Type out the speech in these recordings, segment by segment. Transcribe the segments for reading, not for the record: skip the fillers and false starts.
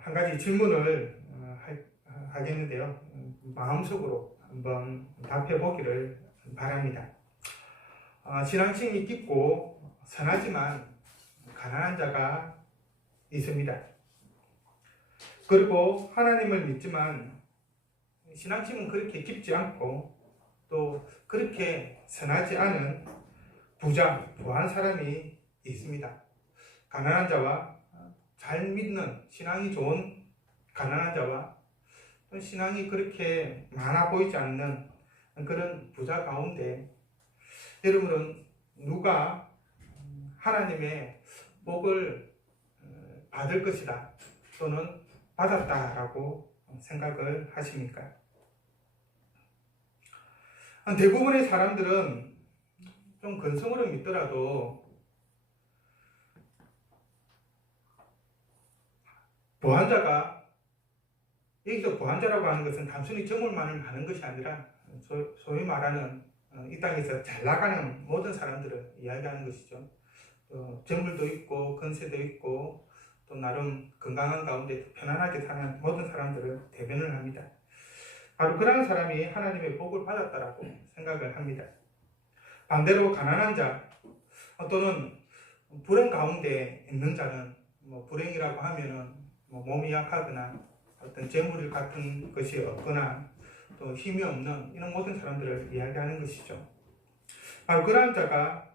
한 가지 질문을 하겠는데요. 마음속으로 한번 답해 보기를 바랍니다. 신앙심이 깊고 선하지만 가난한 자가 있습니다. 그리고 하나님을 믿지만 신앙심은 그렇게 깊지 않고 또 그렇게 선하지 않은 부한 사람이 있습니다. 가난한 자와 잘 믿는 신앙이 좋은 가난한 자와 또 신앙이 그렇게 많아 보이지 않는 그런 부자 가운데 여러분은 누가 하나님의 복을 받을 것이다 또는 받았다라고 생각을 하십니까? 대부분의 사람들은 좀 근성으로 믿더라도 부한자가, 여기서 부한자라고 하는 것은 단순히 재물만을 많은 것이 아니라 소위 말하는 이 땅에서 잘 나가는 모든 사람들을 이야기하는 것이죠. 재물도 있고 건세도 있고 또 나름 건강한 가운데 편안하게 사는 모든 사람들을 대변을 합니다. 바로 그런 사람이 하나님의 복을 받았다라고 생각을 합니다. 반대로 가난한 자 또는 불행 가운데 있는 자는 불행이라고 하면은 몸이 약하거나 어떤 재물 같은 것이 없거나 또 힘이 없는 이런 모든 사람들을 이야기하는 것이죠. 바로 그런 자가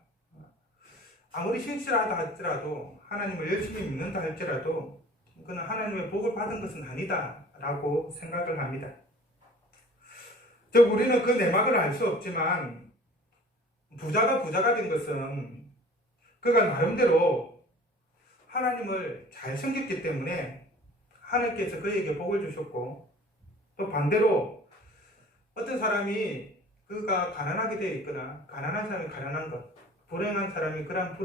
아무리 신실하다 할지라도 하나님을 열심히 믿는다 할지라도 그는 하나님의 복을 받은 것은 아니다 라고 생각을 합니다. 즉 우리는 그 내막을 알 수 없지만 부자가 된 것은 그가 나름대로 하나님을 잘 섬겼기 때문에 하나님께서 그에게 복을 주셨고, 또 반대로 어떤 사람이 그가 가난하게 되어 있거나 가난한 사람이 가난한 것, 불행한 사람이 그러한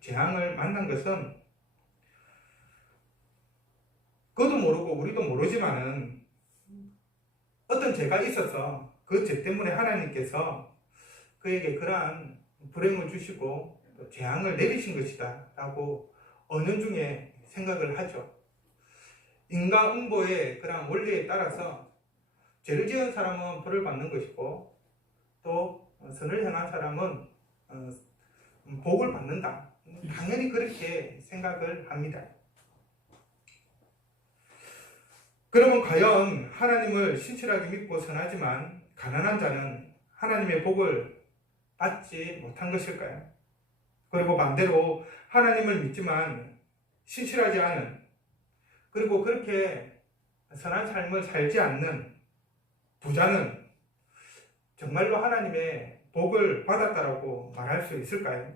재앙을 만난 것은 그도 모르고 우리도 모르지만은 어떤 죄가 있어서 그 죄 때문에 하나님께서 그에게 그러한 불행을 주시고 재앙을 내리신 것이다 라고 은연중에 생각을 하죠. 인과응보의 그러한 원리에 따라서 죄를 지은 사람은 벌을 받는 것이고 또 선을 행한 사람은 복을 받는다. 당연히 그렇게 생각을 합니다. 그러면 과연 하나님을 신실하게 믿고 선하지만 가난한 자는 하나님의 복을 받지 못한 것일까요? 그리고 반대로 하나님을 믿지만 신실하지 않은, 그리고 그렇게 선한 삶을 살지 않는 부자는 정말로 하나님의 복을 받았다라고 말할 수 있을까요?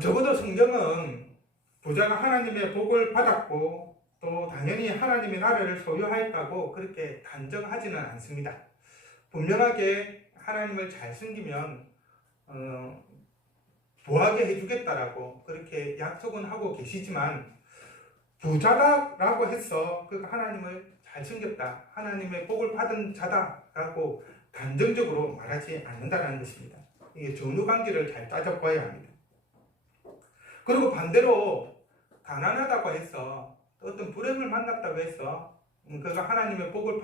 적어도 성경은 부자가 하나님의 복을 받았고 또 당연히 하나님의 나라를 소유하였다고 그렇게 단정하지는 않습니다. 분명하게 하나님을 잘 섬기면 부하게 해주겠다라고 그렇게 약속은 하고 계시지만 부자다라고 해서 그 하나님을 잘 섬겼다, 하나님의 복을 받은 자다라고 단정적으로 말하지 않는다는 것입니다. 이게 전후관계를 잘 따져봐야 합니다. 그리고 반대로 가난하다고 해서 어떤 불행을 만났다고 해서 그가 하나님의 복을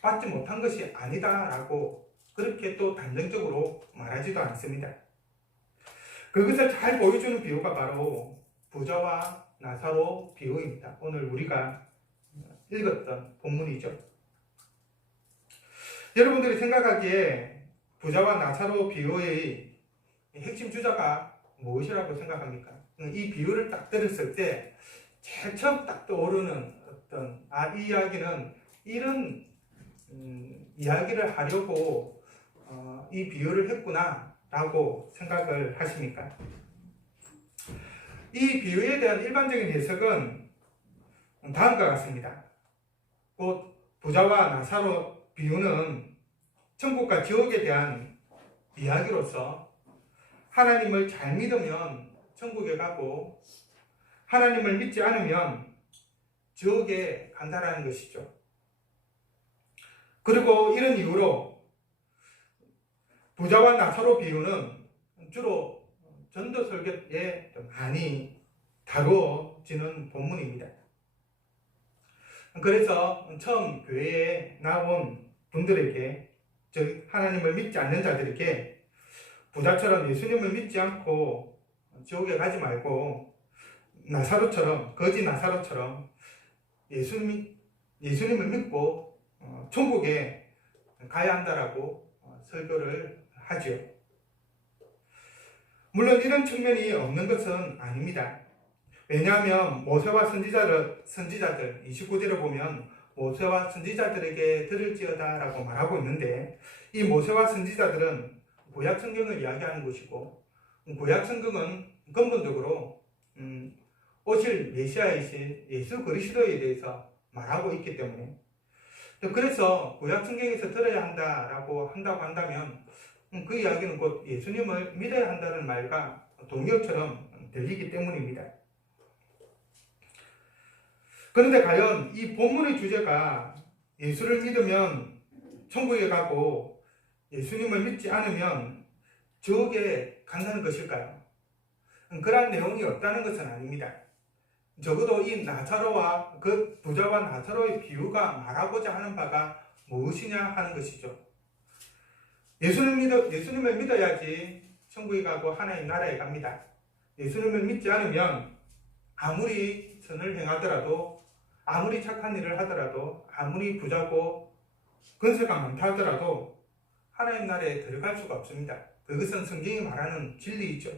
받지 못한 것이 아니다라고 그렇게 또 단정적으로 말하지도 않습니다. 그것을 잘 보여주는 비유가 바로 부자와 나사로 비유입니다. 오늘 우리가 읽었던 본문이죠. 여러분들이 생각하기에 부자와 나사로 비유의 핵심 주자가 무엇이라고 생각합니까? 이 비유를 딱 들었을 때 제일 처음 딱 떠오르는 어떤 이 이야기는 이런 이야기를 하려고 이 비유를 했구나 라고 생각을 하십니까? 이 비유에 대한 일반적인 해석은 다음과 같습니다. 곧 부자와 나사로 비유는 천국과 지옥에 대한 이야기로서 하나님을 잘 믿으면 천국에 가고 하나님을 믿지 않으면 지옥에 간다라는 것이죠. 그리고 이런 이유로 부자와 나사로 비유는 주로 전도설교에 많이 다루어 이루어지는 본문입니다. 그래서 처음 교회에 나온 분들에게, 즉 하나님을 믿지 않는 자들에게 부자처럼 예수님을 믿지 않고 지옥에 가지 말고 나사로처럼, 거지 나사로처럼 예수님을 믿고 천국에 가야 한다라고 설교를 하죠. 물론 이런 측면이 없는 것은 아닙니다. 왜냐하면 모세와 선지자들 29절을 보면 모세와 선지자들에게 들을지어다 라고 말하고 있는데, 이 모세와 선지자들은 구약 성경을 이야기하는 것이고, 구약 성경은 근본적으로 오실 메시아이신 예수 그리스도에 대해서 말하고 있기 때문에, 그래서 구약 성경에서 들어야 한다고 한다면 그 이야기는 곧 예수님을 믿어야 한다는 말과 동요처럼 들리기 때문입니다. 그런데 과연 이 본문의 주제가 예수를 믿으면 천국에 가고 예수님을 믿지 않으면 지옥에 간다는 것일까요? 그러한 내용이 없다는 것은 아닙니다. 적어도 이 나사로와 그 부자와 나사로의 비유가 말하고자 하는 바가 무엇이냐 하는 것이죠. 예수님을 믿어야지 천국에 가고 하나님 나라에 갑니다. 예수님을 믿지 않으면 아무리 선을 행하더라도, 아무리 착한 일을 하더라도, 아무리 부자고 건세가 많다 하더라도 하나님 나라에 들어갈 수가 없습니다. 그것은 성경이 말하는 진리이죠.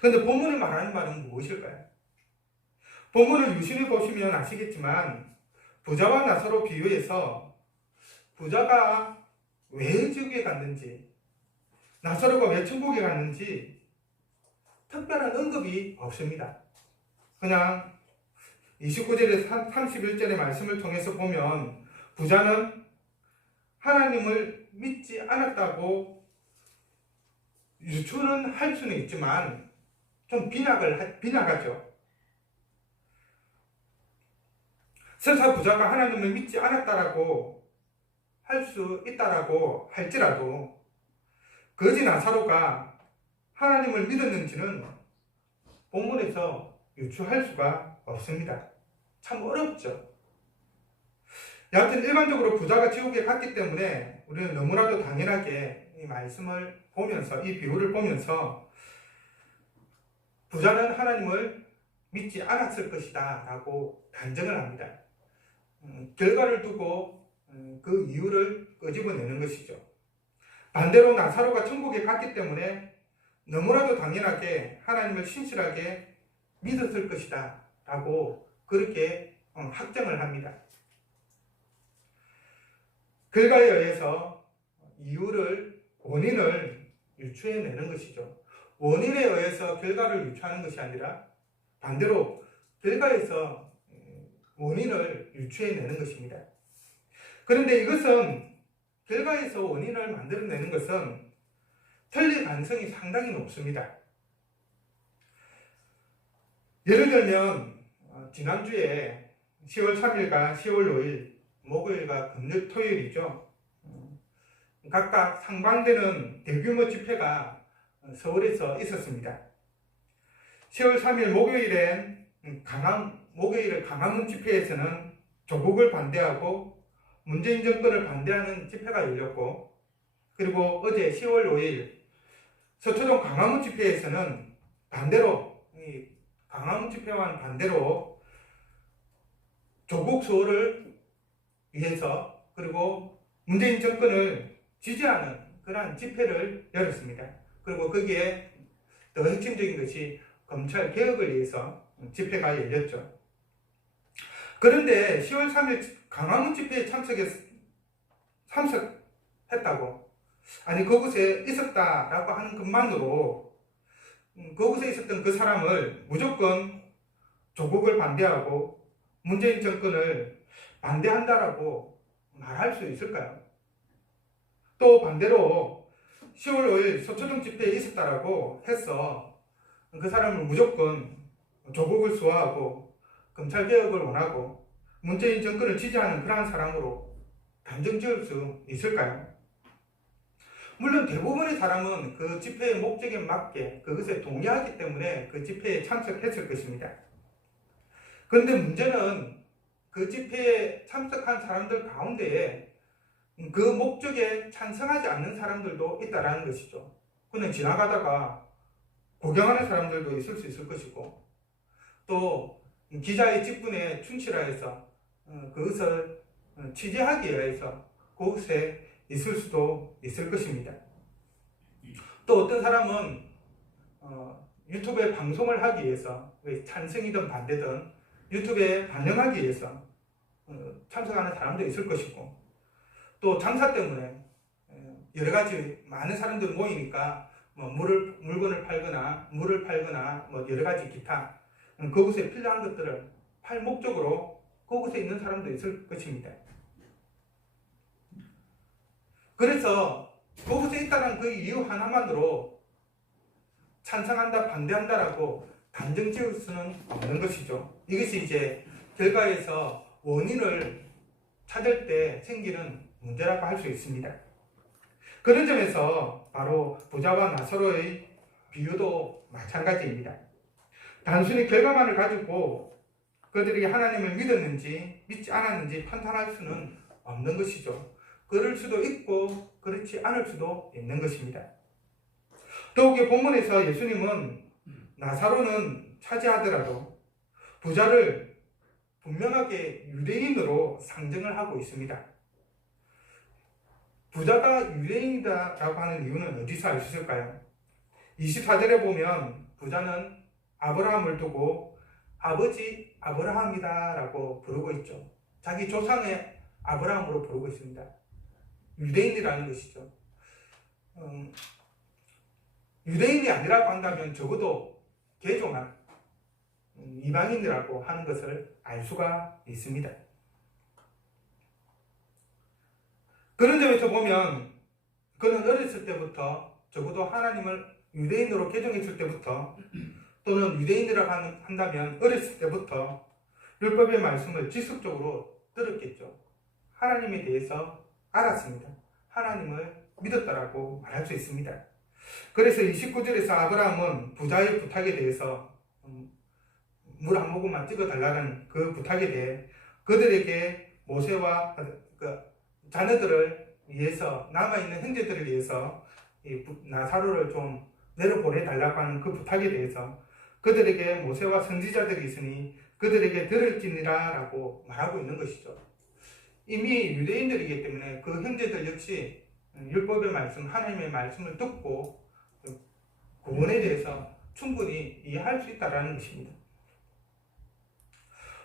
그런데 본문이 말하는 말은 무엇일까요? 본문을 유심히 보시면 아시겠지만 부자와 나사로 비유에서 부자가 왜 지옥에 갔는지, 나사로가 왜 천국에 갔는지 특별한 언급이 없습니다. 그냥 29절에서 31절의 말씀을 통해서 보면 부자는 하나님을 믿지 않았다고 유추는 할 수는 있지만 좀 빈약하죠. 설사 부자가 하나님을 믿지 않았다라고 할 수 있다라고 할지라도 거지 나사로가 하나님을 믿었는지는 본문에서 유추할 수가 없습니다. 참 어렵죠. 여하튼 일반적으로 부자가 지옥에 갔기 때문에 우리는 너무나도 당연하게 이 말씀을 보면서, 이 비유를 보면서 부자는 하나님을 믿지 않았을 것이다 라고 단정을 합니다. 결과를 두고 그 이유를 끄집어내는 것이죠. 반대로 나사로가 천국에 갔기 때문에 너무나도 당연하게 하나님을 신실하게 믿었을 것이다 라고 그렇게 확정을 합니다. 결과에 의해서 원인을 유추해내는 것이죠. 원인에 의해서 결과를 유추하는 것이 아니라 반대로 결과에서 원인을 유추해내는 것입니다. 그런데 이것은, 결과에서 원인을 만들어내는 것은 틀릴 가능성이 상당히 높습니다. 예를 들면 지난주에 10월 3일과 10월 5일, 목요일과 금요일, 토요일이죠. 각각 상반되는 대규모 집회가 서울에서 있었습니다. 10월 3일 목요일에 강화문 집회에서는 조국을 반대하고 문재인 정권을 반대하는 집회가 열렸고, 그리고 어제 10월 5일 서초동 강화문 집회에서는 반대로, 강화문 집회와는 반대로 조국 수호를 위해서, 그리고 문재인 정권을 지지하는 그러한 집회를 열었습니다. 그리고 거기에 더 핵심적인 것이 검찰 개혁을 위해서 집회가 열렸죠. 그런데 10월 3일 강화문 집회에 참석했다고, 아니 그곳에 있었다라고 하는 것만으로 그곳에 있었던 그 사람을 무조건 조국을 반대하고 문재인 정권을 반대한다라고 말할 수 있을까요? 또 반대로 10월 5일 서초동 집회에 있었다라고 해서 그 사람을 무조건 조국을 수호하고 검찰개혁을 원하고 문재인 정권을 지지하는 그러한 사람으로 단정 지을 수 있을까요? 물론 대부분의 사람은 그 집회의 목적에 맞게 그것에 동의하기 때문에 그 집회에 참석했을 것입니다. 그런데 문제는 그 집회에 참석한 사람들 가운데에 그 목적에 찬성하지 않는 사람들도 있다라는 것이죠. 그냥 지나가다가 구경하는 사람들도 있을 수 있을 것이고, 또 기자의 직분에 충실하여서 그것을 취재하기 위해서 그곳에 있을 수도 있을 것입니다. 또 어떤 사람은 유튜브에 방송을 하기 위해서, 찬성이든 반대든 유튜브에 반영하기 위해서 참석하는 사람도 있을 것이고, 또 장사 때문에 여러 가지 많은 사람들 모이니까 뭐 물건을 팔거나 물을 팔거나 뭐 여러 가지 기타 그곳에 필요한 것들을 팔 목적으로 그곳에 있는 사람도 있을 것입니다. 그래서 그곳에 있다는 그 이유 하나만으로 찬성한다, 반대한다라고 단정 지을 수는 없는 것이죠. 이것이 이제 결과에서 원인을 찾을 때 생기는 문제라고 할 수 있습니다. 그런 점에서 바로 부자와 나사로의 비유도 마찬가지입니다. 단순히 결과만을 가지고 그들이 하나님을 믿었는지 믿지 않았는지 판단할 수는 없는 것이죠. 그럴 수도 있고 그렇지 않을 수도 있는 것입니다. 더욱이 본문에서 예수님은 나사로는 차지하더라도 부자를 분명하게 유대인으로 상정을 하고 있습니다. 부자가 유대인이다라고 하는 이유는 어디서 알 수 있을까요? 24절에 보면 부자는 아브라함을 두고 아버지 아브라함이다라고 부르고 있죠. 자기 조상의 아브라함으로 부르고 있습니다. 유대인이라는 것이죠. 유대인이 아니라고 한다면 적어도 개종한 이방인이라고 하는 것을 알 수가 있습니다. 그런 점에서 보면 그는 어렸을 때부터 적어도 하나님을 유대인으로 개종했을 때부터 또는 유대인이라고 한다면 어렸을 때부터 율법의 말씀을 지속적으로 들었겠죠. 하나님에 대해서 알았습니다. 하나님을 믿었다라고 말할 수 있습니다. 그래서 29절에서 아브라함은 부자의 부탁에 대해서 물 한 모금만 찍어달라는 그 부탁에 대해 그들에게 모세와 그 자녀들을 위해서, 남아있는 형제들을 위해서 나사로를 좀 내려보내달라고 하는 그 부탁에 대해서 그들에게 모세와 선지자들이 있으니 그들에게 들을지니라 라고 말하고 있는 것이죠. 이미 유대인들이기 때문에 그 형제들 역시 율법의 말씀, 하나님의 말씀을 듣고 구원에 대해서 충분히 이해할 수 있다는 것입니다.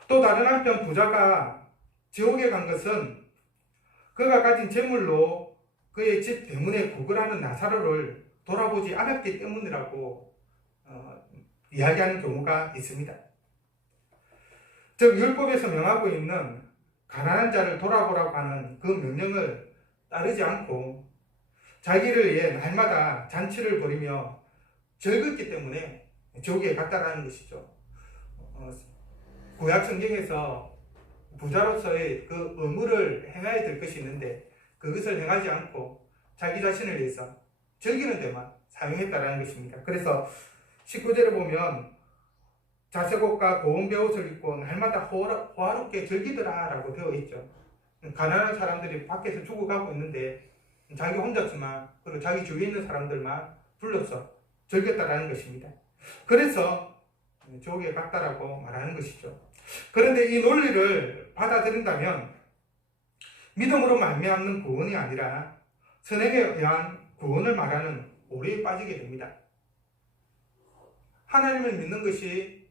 또 다른 한편 부자가 지옥에 간 것은 그가 가진 재물로 그의 집 대문에 구걸하는 나사로를 돌아보지 않았기 때문이라고 이야기하는 경우가 있습니다. 즉 율법에서 명하고 있는 가난한 자를 돌아보라고 하는 그 명령을 따르지 않고 자기를 위해 날마다 잔치를 벌이며 즐겼기 때문에 지옥에 갔다라는 것이죠. 구약 성경에서 부자로서의 그 의무를 행해야 될 것이 있는데 그것을 행하지 않고 자기 자신을 위해서 즐기는 데만 사용했다라는 것입니다. 그래서 19절에 보면 자색옷과 고운 베옷을 입고 날마다 호화롭게 즐기더라 라고 되어 있죠. 가난한 사람들이 밖에서 죽어가고 있는데 자기 혼자서만, 그리고 자기 주위에 있는 사람들만 불러서 즐겼다라는 것입니다. 그래서 지옥에 갔다라고 말하는 것이죠. 그런데 이 논리를 받아들인다면 믿음으로 말미암는 구원이 아니라 선행에 의한 구원을 말하는 오류에 빠지게 됩니다. 하나님을 믿는 것이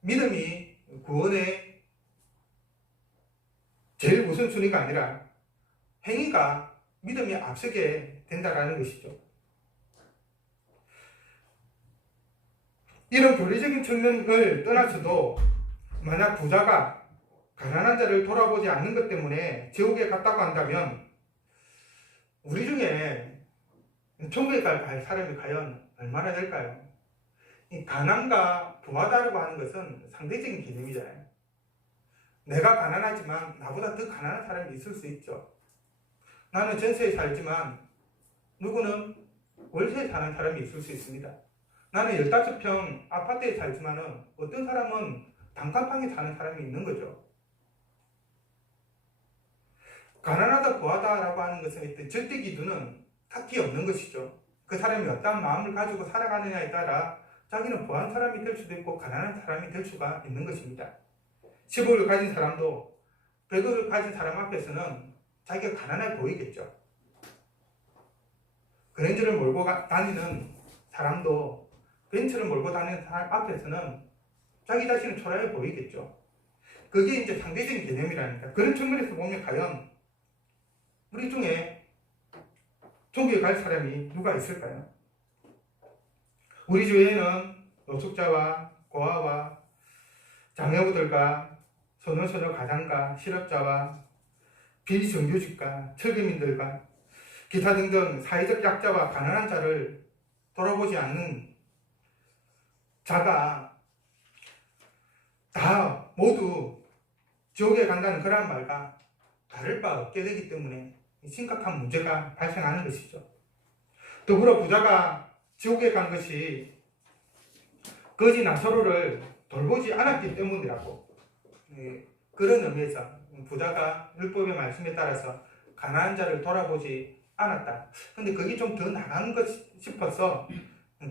믿음이 구원의 제일 우선순위가 아니라 행위가 믿음이 앞서게 된다는 것이죠. 이런 교리적인 측면을 떠나서도 만약 부자가 가난한 자를 돌아보지 않는 것 때문에 지옥에 갔다고 한다면 우리 중에 천국에 갈 사람이 과연 얼마나 될까요? 이 가난과 부하다라고 하는 것은 상대적인 개념이잖아요. 내가 가난하지만 나보다 더 가난한 사람이 있을 수 있죠. 나는 전세에 살지만 누구는 월세에 사는 사람이 있을 수 있습니다. 나는 15평 아파트에 살지만은 어떤 사람은 단칸방에 사는 사람이 있는 거죠. 가난하다 부하다라고 하는 것은 일단 절대 기준은 딱히 없는 것이죠. 그 사람이 어떤 마음을 가지고 살아가느냐에 따라 자기는 부한 사람이 될 수도 있고 가난한 사람이 될 수가 있는 것입니다. 10억을 가진 사람도 100억을 가진 사람 앞에서는 자기가 가난해 보이겠죠. 그랜저를 몰고 다니는 사람도 벤츠를 몰고 다니는 사람 앞에서는 자기 자신은 초라해 보이겠죠. 그게 이제 상대적인 개념이라니까. 그런 측면에서 보면 과연 우리 중에 천국에 갈 사람이 누가 있을까요? 우리 주위에는 노숙자와 고아와 장애우들과 소녀소녀 가장과 실업자와 비정규직과 철거민들과 기타 등등 사회적 약자와 가난한 자를 돌아보지 않는 자가 다 모두 지옥에 간다는 그런 말과 다를 바 없게 되기 때문에 심각한 문제가 발생하는 것이죠. 더불어 부자가 지옥에 간 것이 거지 나사로를 돌보지 않았기 때문이라고. 그런 의미에서 부자가 율법의 말씀에 따라서 가난한 자를 돌아보지 않았다. 근데 그게 좀 더 나간 것 싶어서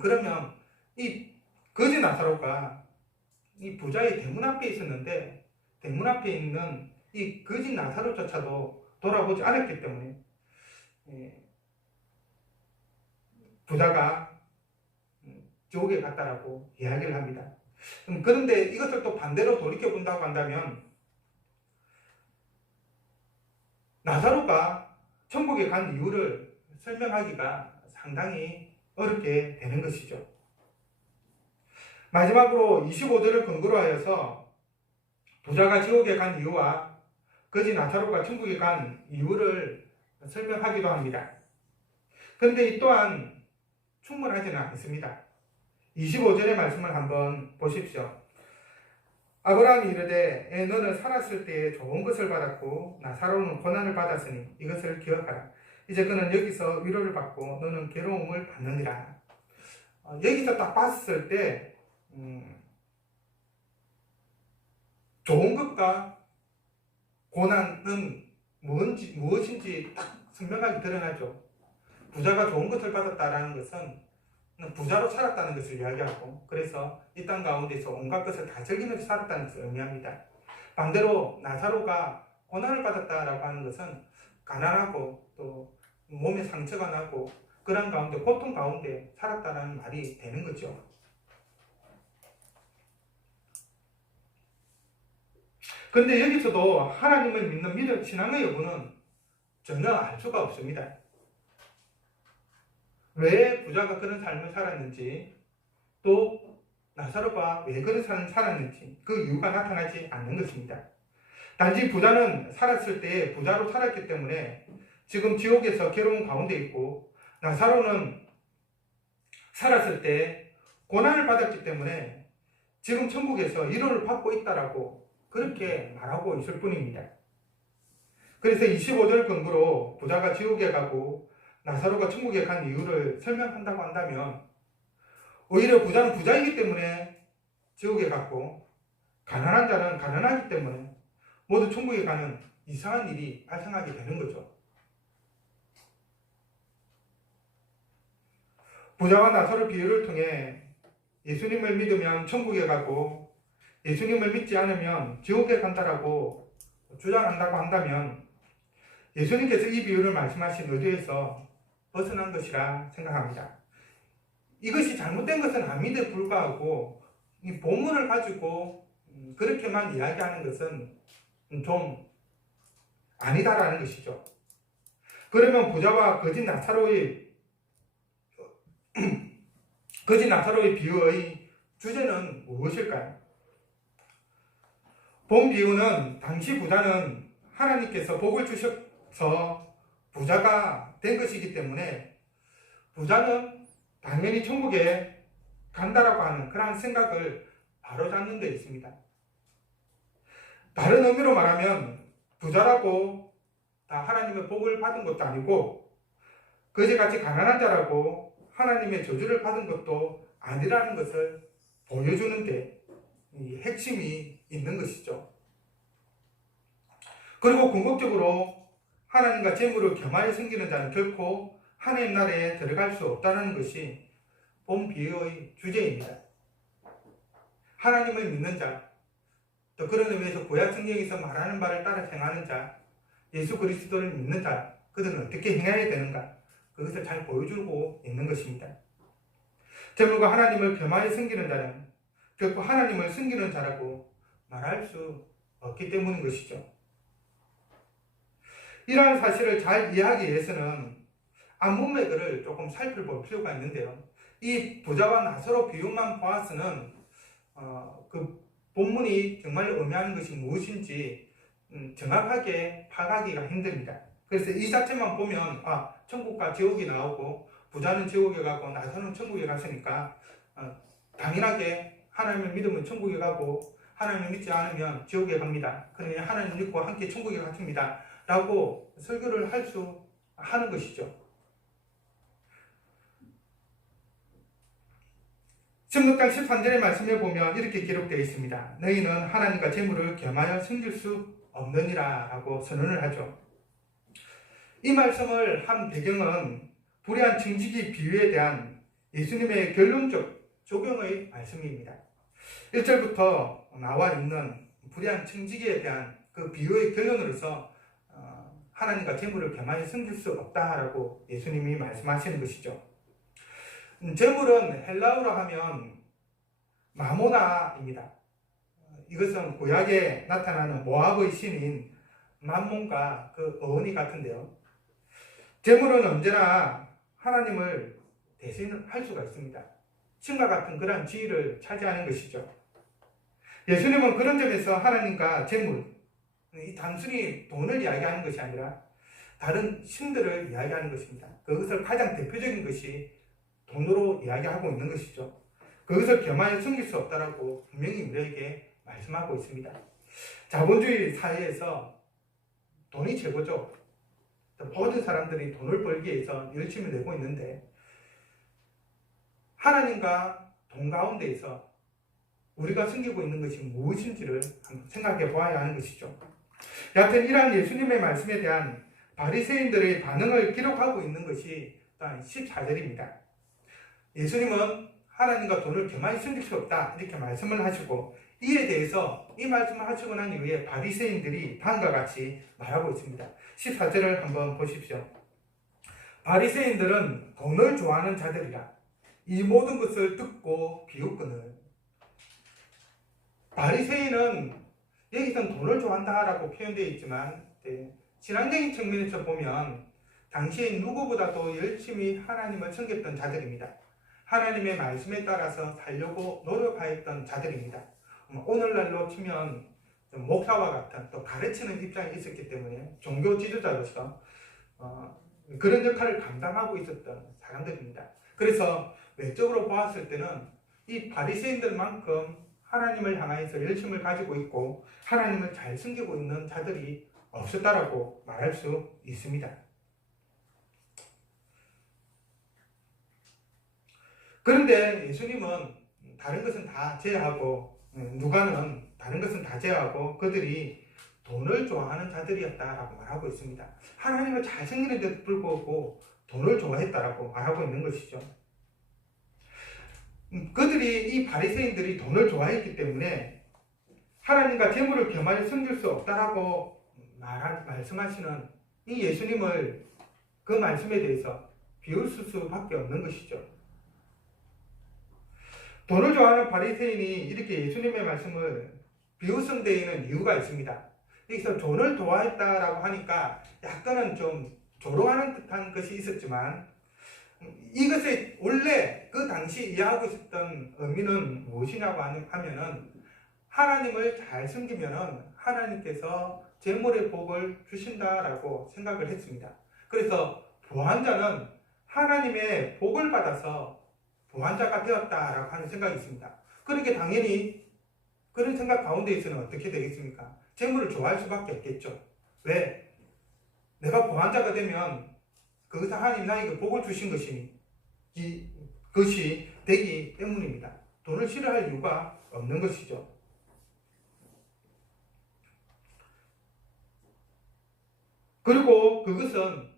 그러면 이 거지 나사로가 이 부자의 대문 앞에 있었는데 대문 앞에 있는 이 거지 나사로조차도 돌아보지 않았기 때문에 부자가 지옥에 갔다라고 이야기를 합니다. 그런데 이것을 또 반대로 돌이켜 본다고 한다면 나사로가 천국에 간 이유를 설명하기가 상당히 어렵게 되는 것이죠. 마지막으로 25절을 근거로 하여서 부자가 지옥에 간 이유와 거지 나사로가 천국에 간 이유를 설명하기도 합니다. 그런데 이 또한 충분하지는 않습니다. 25절의 말씀을 한번 보십시오. 아브라함이 이르되 너는 살았을 때에 좋은 것을 받았고 나사로는 고난을 받았으니 이것을 기억하라. 이제 그는 여기서 위로를 받고 너는 괴로움을 받느니라. 여기서 딱 봤을 때 좋은 것과 고난은 무엇인지 딱 선명하게 드러나죠. 부자가 좋은 것을 받았다라는 것은 부자로 살았다는 것을 이야기하고, 그래서 이 땅 가운데서 온갖 것을 다 즐기면서 살았다는 것을 의미합니다. 반대로 나사로가 고난을 받았다라고 하는 것은 가난하고 또 몸에 상처가 나고 그런 가운데 고통 가운데 살았다는 말이 되는 거죠. 그런데 여기서도 하나님을 믿는 신앙의 여부는 전혀 알 수가 없습니다. 왜 부자가 그런 삶을 살았는지, 또 나사로가 왜 그런 삶을 살았는지 그 이유가 나타나지 않는 것입니다. 단지 부자는 살았을 때 부자로 살았기 때문에 지금 지옥에서 괴로운 가운데 있고, 나사로는 살았을 때 고난을 받았기 때문에 지금 천국에서 위로를 받고 있다라고 그렇게 말하고 있을 뿐입니다. 그래서 25절 근거로 부자가 지옥에 가고 나사로가 천국에 간 이유를 설명한다고 한다면, 오히려 부자는 부자이기 때문에 지옥에 갔고 가난한 자는 가난하기 때문에 모두 천국에 가는 이상한 일이 발생하게 되는 거죠. 부자와 나사로 비유를 통해 예수님을 믿으면 천국에 가고 예수님을 믿지 않으면 지옥에 간다라고 주장한다고 한다면, 예수님께서 이 비유를 말씀하신 의도에서 벗어난 것이라 생각합니다. 이것이 잘못된 것은 아닌데 불구하고 이 본문을 가지고 그렇게만 이야기하는 것은 좀 아니다라는 것이죠. 그러면 부자와 거짓 나사로의 비유의 주제는 무엇일까요? 본 비유는 당시 부자는 하나님께서 복을 주셔서 부자가 된 것이기 때문에 부자는 당연히 천국에 간다라고 하는 그러한 생각을 바로잡는 데 있습니다. 다른 의미로 말하면 부자라고 다 하나님의 복을 받은 것도 아니고 그제같이 가난한 자라고 하나님의 저주를 받은 것도 아니라는 것을 보여주는데 이 핵심이 있는 것이죠. 그리고 궁극적으로 하나님과 재물을 겸하여 섬기는 자는 결코 하나님 나라에 들어갈 수 없다는 것이 본 비유의 주제입니다. 하나님을 믿는 자, 또 그런 의미에서 구약 성경에서 말하는 바를 따라 행하는 자, 예수 그리스도를 믿는 자, 그들은 어떻게 행해야 되는가? 그것을 잘 보여주고 있는 것입니다. 재물과 하나님을 겸하여 섬기는 자는 결코 하나님을 섬기는 자라고 말할 수 없기 때문인 것이죠. 이러한 사실을 잘 이해하기 위해서는 앞문맥을 조금 살펴볼 필요가 있는데요. 이 부자와 나사로 비유만 보아서는 그 본문이 정말 의미하는 것이 무엇인지 정확하게 파악하기가 힘듭니다. 그래서 이 자체만 보면 천국과 지옥이 나오고 부자는 지옥에 가고 나사로는 천국에 갔으니까 당연하게 하나님을 믿으면 천국에 가고 하나님을 믿지 않으면 지옥에 갑니다. 그러니 하나님을 믿고 함께 천국에 갔습니다. 라고 설교를 하는 것이죠. 16장 13절의 말씀에 보면 이렇게 기록되어 있습니다. 너희는 하나님과 재물을 겸하여 섬길 수 없느니라 라고 선언을 하죠. 이 말씀을 한 배경은 불의한 청지기 비유에 대한 예수님의 결론적 적용의 말씀입니다. 1절부터 나와 있는 불의한 청지기에 대한 그 비유의 결론으로서 하나님과 재물을 겸하여 섬길 수 없다라고 예수님이 말씀하시는 것이죠. 재물은 헬라어로 하면 마모나입니다. 이것은 구약에 나타나는 모압의 신인 맘몬과 그 어원이 같은데요. 재물은 언제나 하나님을 대신할 수가 있습니다. 신과 같은 그런 지위를 차지하는 것이죠. 예수님은 그런 점에서 하나님과 재물, 단순히 돈을 이야기하는 것이 아니라 다른 신들을 이야기하는 것입니다. 그것을 가장 대표적인 것이 돈으로 이야기하고 있는 것이죠. 그것을 겸하여 숨길 수 없다라고 분명히 우리에게 말씀하고 있습니다. 자본주의 사회에서 돈이 최고죠. 모든 사람들이 돈을 벌기 위해서 열심히 내고 있는데 하나님과 돈 가운데에서 우리가 숨기고 있는 것이 무엇인지를 한번 생각해 보아야 하는 것이죠. 여하튼 이러한 예수님의 말씀에 대한 바리새인들의 반응을 기록하고 있는 것이 14절입니다. 예수님은 하나님과 돈을 겸하여 숨길 수 없다 이렇게 말씀을 하시고 이에 대해서 이 말씀을 하시고 난 이후에 바리새인들이 다음과 같이 말하고 있습니다. 14절을 한번 보십시오. 바리새인들은 돈을 좋아하는 자들이라 이 모든 것을 듣고 비웃거늘. 바리새인은 여기서는 돈을 좋아한다라고 표현되어 있지만 신앙적인 측면에서 보면 당시에 누구보다도 열심히 하나님을 섬겼던 자들입니다. 하나님의 말씀에 따라서 살려고 노력하였던 자들입니다. 오늘날로 치면 목사와 같은 또 가르치는 입장이 있었기 때문에 종교 지도자로서 그런 역할을 감당하고 있었던 사람들입니다. 그래서 외적으로 보았을 때는 이 바리새인들만큼 하나님을 향하여서 열심을 가지고 있고 하나님을 잘 섬기고 있는 자들이 없었다라고 말할 수 있습니다. 그런데 예수님은 다른 것은 다 제외하고 누가는 다른 것은 다 제외하고 그들이 돈을 좋아하는 자들이었다라고 말하고 있습니다. 하나님을 잘 섬기는데도 불구하고 돈을 좋아했다라고 말하고 있는 것이죠. 그들이 이 바리새인들이 돈을 좋아했기 때문에 하나님과 재물을 겸하여 섬길 수 없다라고 말씀하시는 이 예수님을 그 말씀에 대해서 비웃을 수밖에 없는 것이죠. 돈을 좋아하는 바리새인이 이렇게 예수님의 말씀을 비웃은 데에는 이유가 있습니다. 여기서 돈을 좋아했다라고 하니까 약간은 좀 조롱하는 듯한 것이 있었지만 이것의 원래 그 당시 이해하고 있었던 의미는 무엇이냐고 하면은 하나님을 잘 섬기면은 하나님께서 재물의 복을 주신다라고 생각을 했습니다. 그래서 부한자는 하나님의 복을 받아서 부한자가 되었다라고 하는 생각이 있습니다. 그렇게 당연히 그런 생각 가운데에서는 어떻게 되겠습니까? 재물을 좋아할 수밖에 없겠죠. 왜? 내가 부한자가 되면 그것은 하나님 나에게 복을 주신 것이 되기 때문입니다. 돈을 싫어할 이유가 없는 것이죠. 그리고 그것은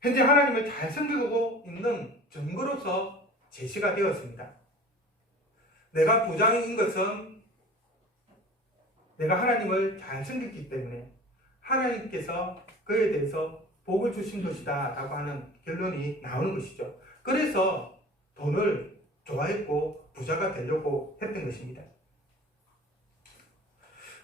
현재 하나님을 잘 섬기고 있는 증거로서 제시가 되었습니다. 내가 부자인 것은 내가 하나님을 잘 섬겼기 때문에 하나님께서 그에 대해서 복을 주신 것이다 라고 하는 결론이 나오는 것이죠. 그래서 돈을 좋아했고 부자가 되려고 했던 것입니다.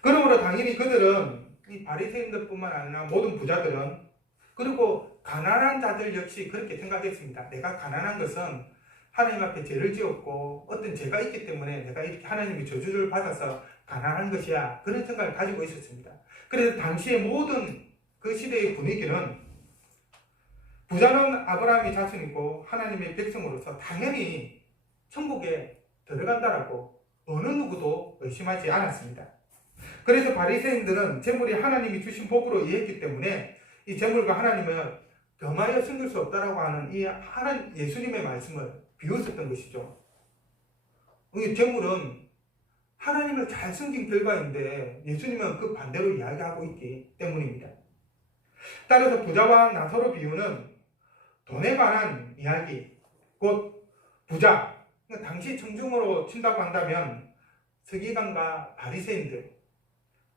그러므로 당연히 그들은 이 바리새인들뿐만 아니라 모든 부자들은, 그리고 가난한 자들 역시 그렇게 생각했습니다. 내가 가난한 것은 하나님 앞에 죄를 지었고 어떤 죄가 있기 때문에 내가 이렇게 하나님의 저주를 받아서 가난한 것이야, 그런 생각을 가지고 있었습니다. 그래서 당시의 모든 그 시대의 분위기는 부자는 아브라함의 자손이고 하나님의 백성으로서 당연히 천국에 들어간다라고 어느 누구도 의심하지 않았습니다. 그래서 바리새인들은 재물이 하나님이 주신 복으로 이해했기 때문에 이 재물과 하나님을 겸하여 섬길 수 없다라고 하는 이 예수님의 말씀을 비웃었던 것이죠. 이 재물은 하나님을 잘 섬긴 결과인데 예수님은 그 반대로 이야기하고 있기 때문입니다. 따라서 부자와 나사로 비유는 돈에 관한 이야기, 곧 부자, 당시 청중으로 친다고 한다면 서기관과 바리새인들,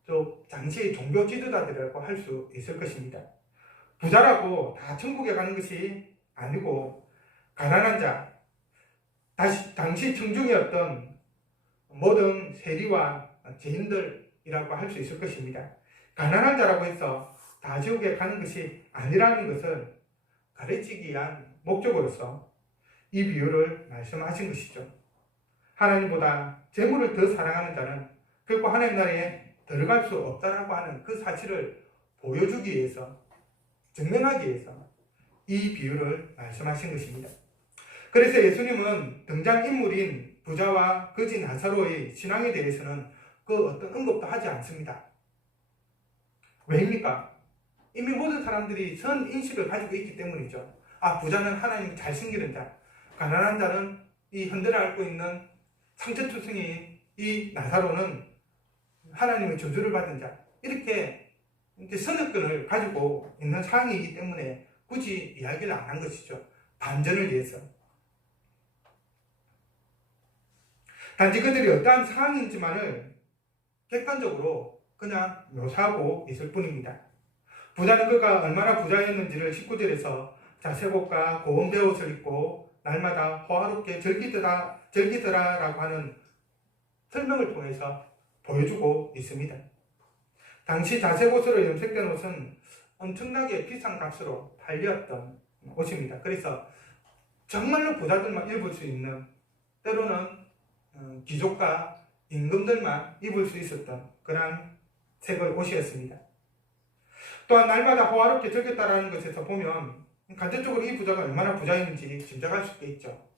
또 당시의 종교 지도자들이라고 할 수 있을 것입니다. 부자라고 다 천국에 가는 것이 아니고 가난한 자, 당시 청중이었던 모든 세리와 죄인들이라고 할 수 있을 것입니다. 가난한 자라고 해서 다 지옥에 가는 것이 아니라는 것을 가르치기 위한 목적으로서 이 비유를 말씀하신 것이죠. 하나님보다 재물을 더 사랑하는 자는 결코 하나님 나라에 들어갈 수 없다라고 하는 그 사실을 보여주기 위해서, 증명하기 위해서 이 비유를 말씀하신 것입니다. 그래서 예수님은 등장인물인 부자와 거지 나사로의 신앙에 대해서는 그 어떤 언급도 하지 않습니다. 왜입니까? 이미 모든 사람들이 선 인식을 가지고 있기 때문이죠. 부자는 하나님 잘 섬기는 자, 가난한 자는 이 현대를 앓고 있는 상처투성이인 이 나사로는 하나님의 저주를 받은 자, 이렇게 선입견을 가지고 있는 상황이기 때문에 굳이 이야기를 안 한 것이죠. 반전을 위해서. 단지 그들이 어떠한 상황인지만을 객관적으로 그냥 묘사하고 있을 뿐입니다. 부자는 그가 얼마나 부자였는지를 19절에서 자색옷과 고운 베옷을 입고 날마다 호화롭게 즐기더라라고 하는 설명을 통해서 보여주고 있습니다. 당시 자색옷으로 염색된 옷은 엄청나게 비싼 값으로 팔렸던 옷입니다. 그래서 정말로 부자들만 입을 수 있는, 때로는 귀족과 임금들만 입을 수 있었던 그런 색의 옷이었습니다. 또한 날마다 호화롭게 즐겼다라는 것에서 보면 간접적으로 이 부자가 얼마나 부자였는지 짐작할 수 있죠.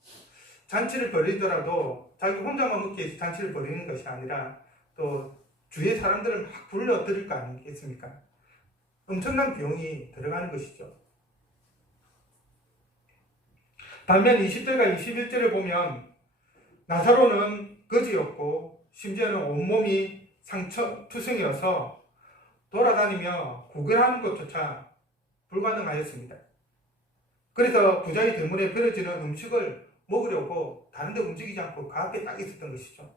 잔치를 벌이더라도 자기 혼자만 먹기 위해서 잔치를 벌이는 것이 아니라 또 주위의 사람들을 막 불러들일 거 아니겠습니까? 엄청난 비용이 들어가는 것이죠. 반면 20절과 21절을 보면 나사로는 거지였고 심지어는 온몸이 상처투성이어서 돌아다니며 구걸하는 것조차 불가능하였습니다. 그래서 부자의 대문에 버려지는 음식을 먹으려고 다른 데 움직이지 않고 그 앞에 딱 있었던 것이죠.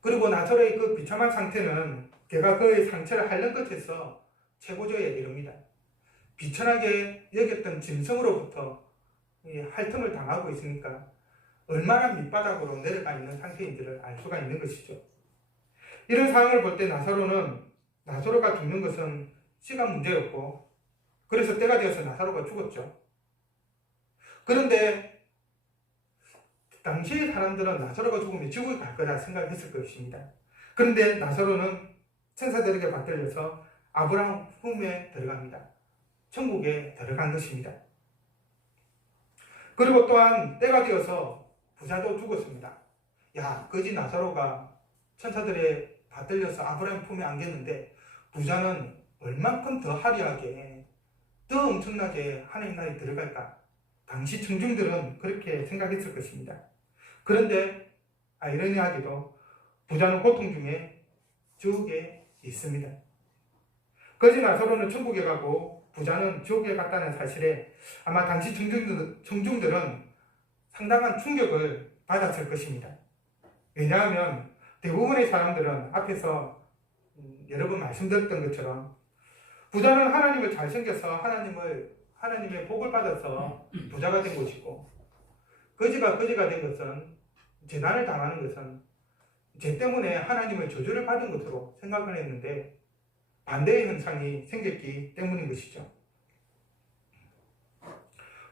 그리고 나사로의 그 비참한 상태는 걔가 그의 상처를 핥는 끝에서 최고조에 이릅니다. 비천하게 여겼던 짐승으로부터 핥음을 당하고 있으니까 얼마나 밑바닥으로 내려가 있는 상태인지를 알 수가 있는 것이죠. 이런 상황을 볼 때 나사로가 죽는 것은 시간 문제였고, 그래서 때가 되어서 나사로가 죽었죠. 그런데 당시의 사람들은 나사로가 죽으면 지옥에 갈 거라 생각했을 것입니다. 그런데 나사로는 천사들에게 받들려서 아브라함 품에 들어갑니다. 천국에 들어간 것입니다. 그리고 또한 때가 되어서 부자도 죽었습니다. 거지 나사로가 천사들의 받들려서 아브라함 품에 안겼는데 부자는 얼만큼 더 화려하게 더 엄청나게 하나님 나라에 들어갈까? 당시 청중들은 그렇게 생각했을 것입니다. 그런데 아이러니하게도 부자는 고통 중에 지옥에 있습니다. 거지 나사로는 천국에 가고 부자는 지옥에 갔다는 사실에 아마 당시 청중들은 상당한 충격을 받았을 것입니다. 왜냐하면 대부분의 사람들은 앞에서 여러 번 말씀드렸던 것처럼 부자는 하나님을 잘 섬겨서 하나님의 복을 받아서 부자가 된 것이고, 거지가 된 것은, 재난을 당하는 것은 죄 때문에 하나님의 저주를 받은 것으로 생각을 했는데 반대의 현상이 생겼기 때문인 것이죠.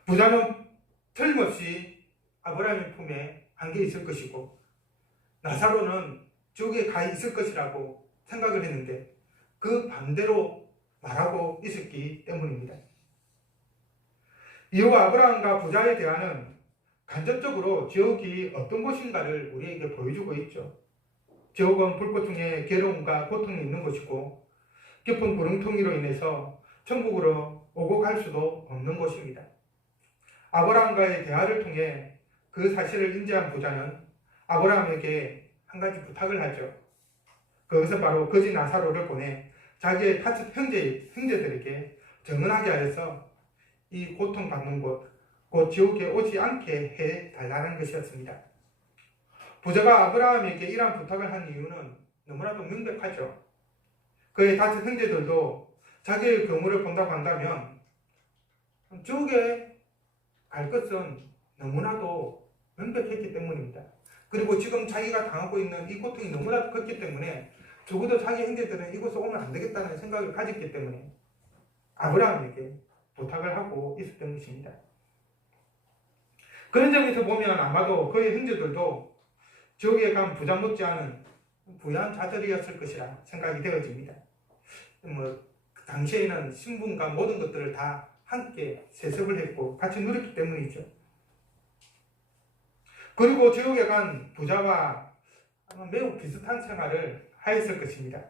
부자는 틀림없이 아브라함의 품에 안겨 있을 것이고, 나사로는 지옥에 가 있을 것이라고 생각을 했는데 그 반대로 말하고 있었기 때문입니다. 이후 아브라함과 부자의 대화는 간접적으로 지옥이 어떤 곳인가를 우리에게 보여주고 있죠. 지옥은 불꽃 중에 괴로움과 고통이 있는 곳이고 깊은 구렁텅이로 인해서 천국으로 오고 갈 수도 없는 곳입니다. 아브라함과의 대화를 통해 그 사실을 인지한 부자는 아브라함에게 한 가지 부탁을 하죠. 그것은 바로 거지 나사로를 보내 자기의 다섯 형제들에게 정언하게 하여서 이 고통받는 곳, 곧 지옥에 오지 않게 해달라는 것이었습니다. 부자가 아브라함에게 이러한 부탁을 한 이유는 너무나도 명백하죠. 그의 다섯 형제들도 자기의 경우를 본다고 한다면 지옥에 갈 것은 너무나도 명백했기 때문입니다. 그리고 지금 자기가 당하고 있는 이 고통이 너무나도 컸기 때문에 적어도 자기 형제들은 이곳에 오면 안 되겠다는 생각을 가졌기 때문에 아브라함에게 부탁을 하고 있었던 것입니다. 그런 점에서 보면 아마도 그의 형제들도 지옥에 간 부자 못지않은 부유한 자들이었을 것이라 생각이 되어집니다. 그 당시에는 신분과 모든 것들을 다 함께 세습을 했고 같이 누렸기 때문이죠. 그리고 지옥에 간 부자와 매우 비슷한 생활을 하였을 것입니다.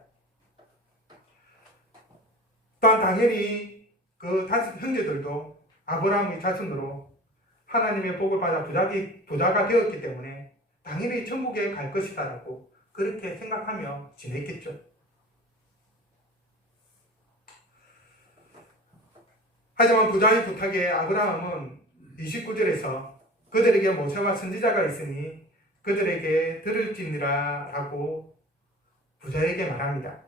또한 당연히 그 다섯 형제들도 아브라함의 자손으로 하나님의 복을 받아 부자가 되었기 때문에 당연히 천국에 갈 것이다라고 그렇게 생각하며 지냈겠죠. 하지만 부자의 부탁에 아브라함은 29절에서 그들에게 모세와 선지자가 있으니 그들에게 들을지니라 라고 부자에게 말합니다.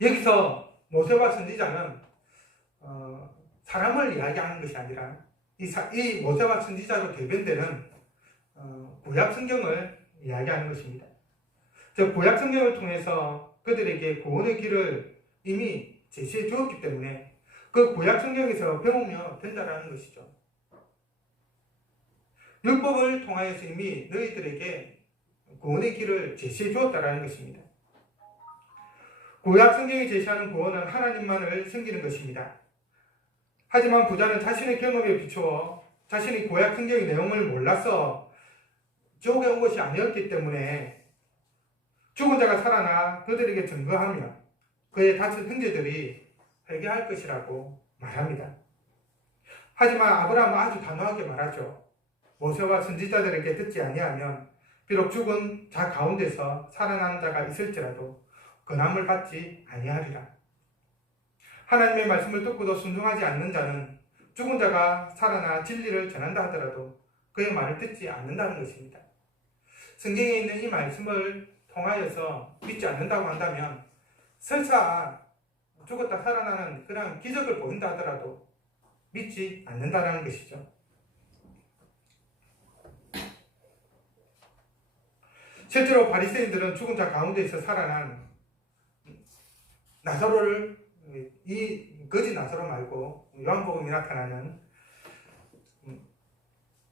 여기서 모세와 선지자는 사람을 이야기하는 것이 아니라 이 모세와 선지자로 대변되는 구약 성경을 이야기하는 것입니다. 즉 구약 성경을 통해서 그들에게 구원의 길을 이미 제시해 주었기 때문에 그 구약 성경에서 배우면 된다라는 것이죠. 율법을 통하여서 이미 너희들에게 구원의 길을 제시해 주었다라는 것입니다. 구약 성경이 제시하는 구원은 하나님만을 섬기는 것입니다. 하지만 부자는 자신의 경험에 비추어 자신이 구약 성경의 내용을 몰라서 지옥에 온 것이 아니었기 때문에 죽은 자가 살아나 그들에게 증거하며 그의 다섯 형제들이 회개할 것이라고 말합니다. 하지만 아브라함은 아주 단호하게 말하죠. 모세와 선지자들에게 듣지 아니하면 비록 죽은 자 가운데서 살아나는 자가 있을지라도 근함을 받지 아니하리라. 하나님의 말씀을 듣고도 순종하지 않는 자는 죽은 자가 살아나 진리를 전한다 하더라도 그의 말을 듣지 않는다는 것입니다. 성경에 있는 이 말씀을 통하여서 믿지 않는다고 한다면 설사 죽었다 살아나는 그런 기적을 보인다 하더라도 믿지 않는다는 것이죠. 실제로 바리새인들은 죽은 자 가운데에서 살아난 나사로를, 이 거지 나사로 말고 요한복음에 나타나는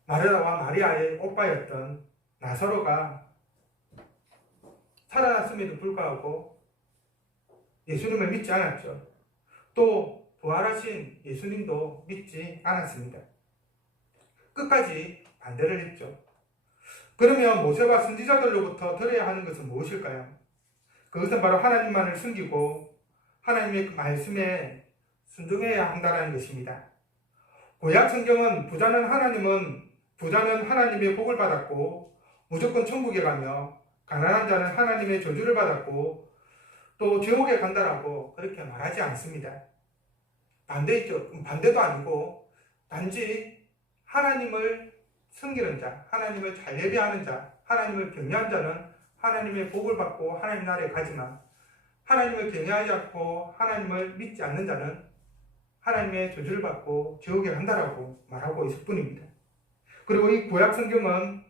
마르다와 마리아의 오빠였던 나사로가 살아났음에도 불구하고 예수님을 믿지 않았죠. 또 부활하신 예수님도 믿지 않았습니다. 끝까지 반대를 했죠. 그러면 모세와 선지자들로부터 들어야 하는 것은 무엇일까요? 그것은 바로 하나님만을 숨기고 하나님의 말씀에 순종해야 한다는 것입니다. 구약 성경은 부자는 하나님의 복을 받았고 무조건 천국에 가며 가난한 자는 하나님의 저주를 받았고 또 지옥에 간다라고 그렇게 말하지 않습니다. 반대도 아니고 단지 하나님을 섬기는 자, 하나님을 잘 예배하는 자, 하나님을 경외한 자는 하나님의 복을 받고 하나님 나라에 가지만 하나님을 경외하지 않고 하나님을 믿지 않는 자는 하나님의 저주를 받고 지옥에 간다라고 말하고 있을 뿐입니다. 그리고 이 구약 성경은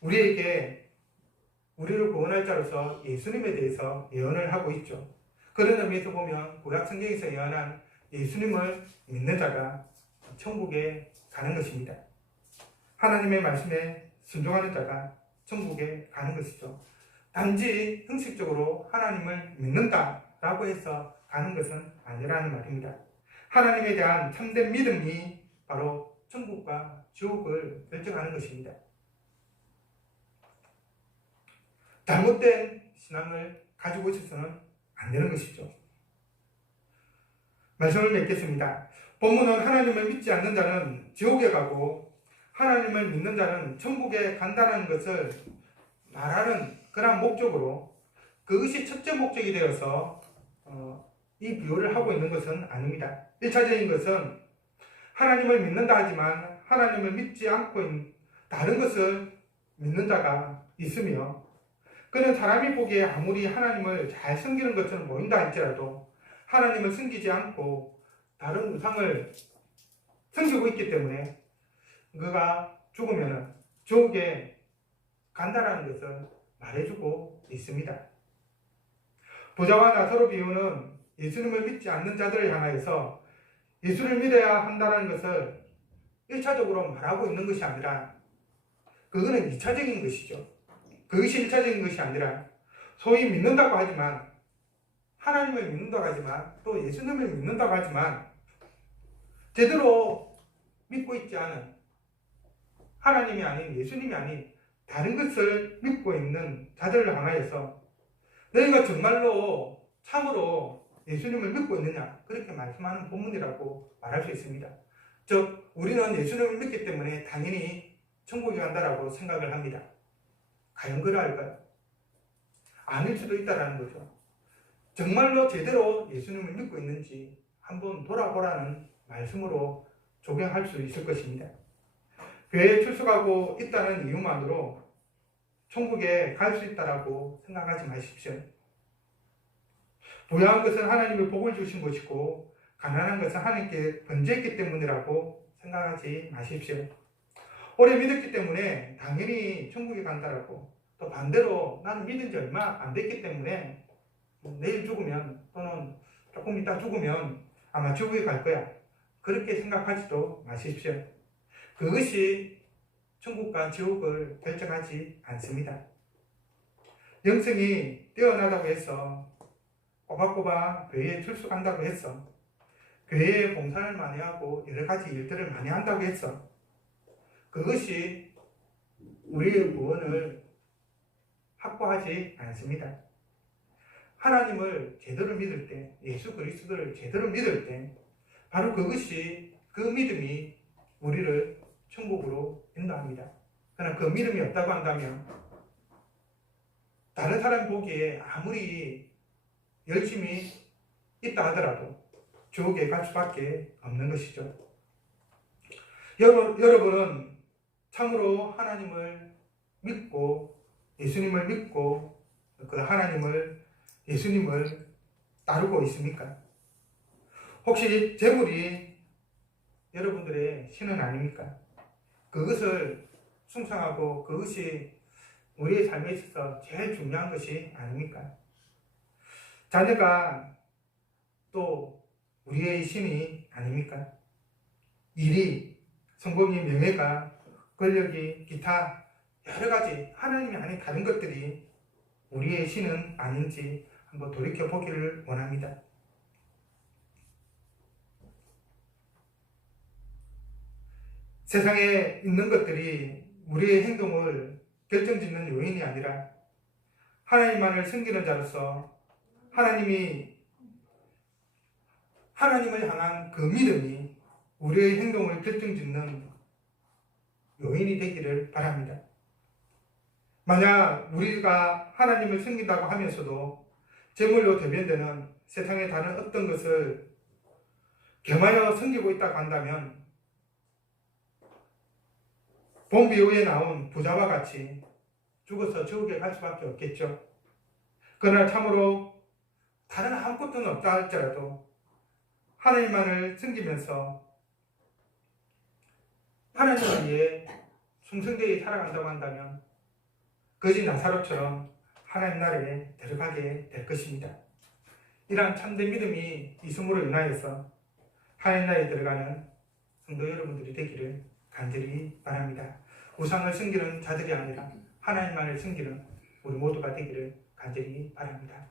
우리를 구원할 자로서 예수님에 대해서 예언을 하고 있죠. 그런 의미에서 보면 구약 성경에서 예언한 예수님을 믿는 자가 천국에 가는 것입니다. 하나님의 말씀에 순종하는 자가 천국에 가는 것이죠. 단지 형식적으로 하나님을 믿는다라고 해서 가는 것은 아니라는 말입니다. 하나님에 대한 참된 믿음이 바로 천국과 지옥을 결정하는 것입니다. 잘못된 신앙을 가지고 있어서는 안 되는 것이죠. 말씀을 맺겠습니다. 본문은 하나님을 믿지 않는 자는 지옥에 가고 하나님을 믿는 자는 천국에 간다는 것을 말하는 그런 목적으로 그것이 첫째 목적이 되어서 이 비유를 하고 있는 것은 아닙니다. 1차적인 것은 하나님을 믿는다 하지만 하나님을 믿지 않고 다른 것을 믿는 자가 있으며 그는 사람이 보기에 아무리 하나님을 잘 섬기는 것처럼 보인다 할지라도 하나님을 섬기지 않고 다른 우상을 섬기고 있기 때문에 그가 죽으면 지옥에 간다라는 것을 말해주고 있습니다. 부자와 나사로 비유는 예수님을 믿지 않는 자들을 향하여서 예수를 믿어야 한다는 것을 1차적으로 말하고 있는 것이 아니라 그거는 2차적인 것이죠. 그것이 1차적인 것이 아니라 소위 믿는다고 하지만 하나님을 믿는다고 하지만 또 예수님을 믿는다고 하지만 제대로 믿고 있지 않은 하나님이 아닌 예수님이 아닌 다른 것을 믿고 있는 자들을 향하여서 너희가 정말로 참으로 예수님을 믿고 있느냐 그렇게 말씀하는 본문이라고 말할 수 있습니다. 즉 우리는 예수님을 믿기 때문에 당연히 천국에 간다라고 생각을 합니다. 과연 그러할까요? 아닐 수도 있다는 거죠. 정말로 제대로 예수님을 믿고 있는지 한번 돌아보라는 말씀으로 적용할 수 있을 것입니다. 교회에 출석하고 있다는 이유만으로 천국에 갈 수 있다라고 생각하지 마십시오. 부유한 것은 하나님이 복을 주신 것이고 가난한 것은 하나님께 번제했기 때문이라고 생각하지 마십시오. 오래 믿었기 때문에 당연히 천국에 간다라고 또 반대로 나는 믿은 지 얼마 안 됐기 때문에 내일 죽으면 또는 조금 이따 죽으면 아마 지옥에 갈 거야. 그렇게 생각하지도 마십시오. 그것이 천국과 지옥을 결정하지 않습니다. 영성이 뛰어나다고 해서 꼬박꼬박 교회에 출석한다고 해서 교회에 봉사를 많이 하고 여러 가지 일들을 많이 한다고 해서 그것이 우리의 구원을 확보하지 않습니다. 하나님을 제대로 믿을 때, 예수 그리스도를 제대로 믿을 때 바로 그것이 그 믿음이 우리를 천국으로 인도합니다. 그러나 그 믿음이 없다고 한다면 다른 사람 보기에 아무리 열심히 있다 하더라도 지옥에 갈 수밖에 없는 것이죠. 여러분은 참으로 하나님을 믿고 예수님을 믿고 그 예수님을 따르고 있습니까? 혹시 재물이 여러분들의 신은 아닙니까? 그것을 숭상하고 그것이 우리의 삶에 있어서 제일 중요한 것이 아닙니까? 자녀가 또 우리의 신이 아닙니까? 일이, 성공이, 명예가, 권력이, 기타 여러 가지 하나님이 아닌 다른 것들이 우리의 신은 아닌지 한번 돌이켜보기를 원합니다. 세상에 있는 것들이 우리의 행동을 결정짓는 요인이 아니라 하나님만을 섬기는 자로서 하나님이 하나님을 향한 그 믿음이 우리의 행동을 결정짓는 요인이 되기를 바랍니다. 만약 우리가 하나님을 섬긴다고 하면서도 제물로 대변되는 세상의 다른 어떤 것을 겸하여 섬기고 있다고 한다면 본비유에 나온 부자와 같이 죽어서 지옥에 갈 수밖에 없겠죠. 그러나 참으로 다른 아무것도 없다 할지라도 하나님만을 섬기면서 하나님을 위해 충성되게 살아간다고 한다면 거지 나사로처럼 하나님 나라에 들어가게 될 것입니다. 이러한 참된 믿음이 있음으로 인하여서 하나님 나라에 들어가는 성도 여러분들이 되기를 간절히 바랍니다. 우상을 섬기는 자들이 아니라 하나님만을 섬기는 우리 모두가 되기를 간절히 바랍니다.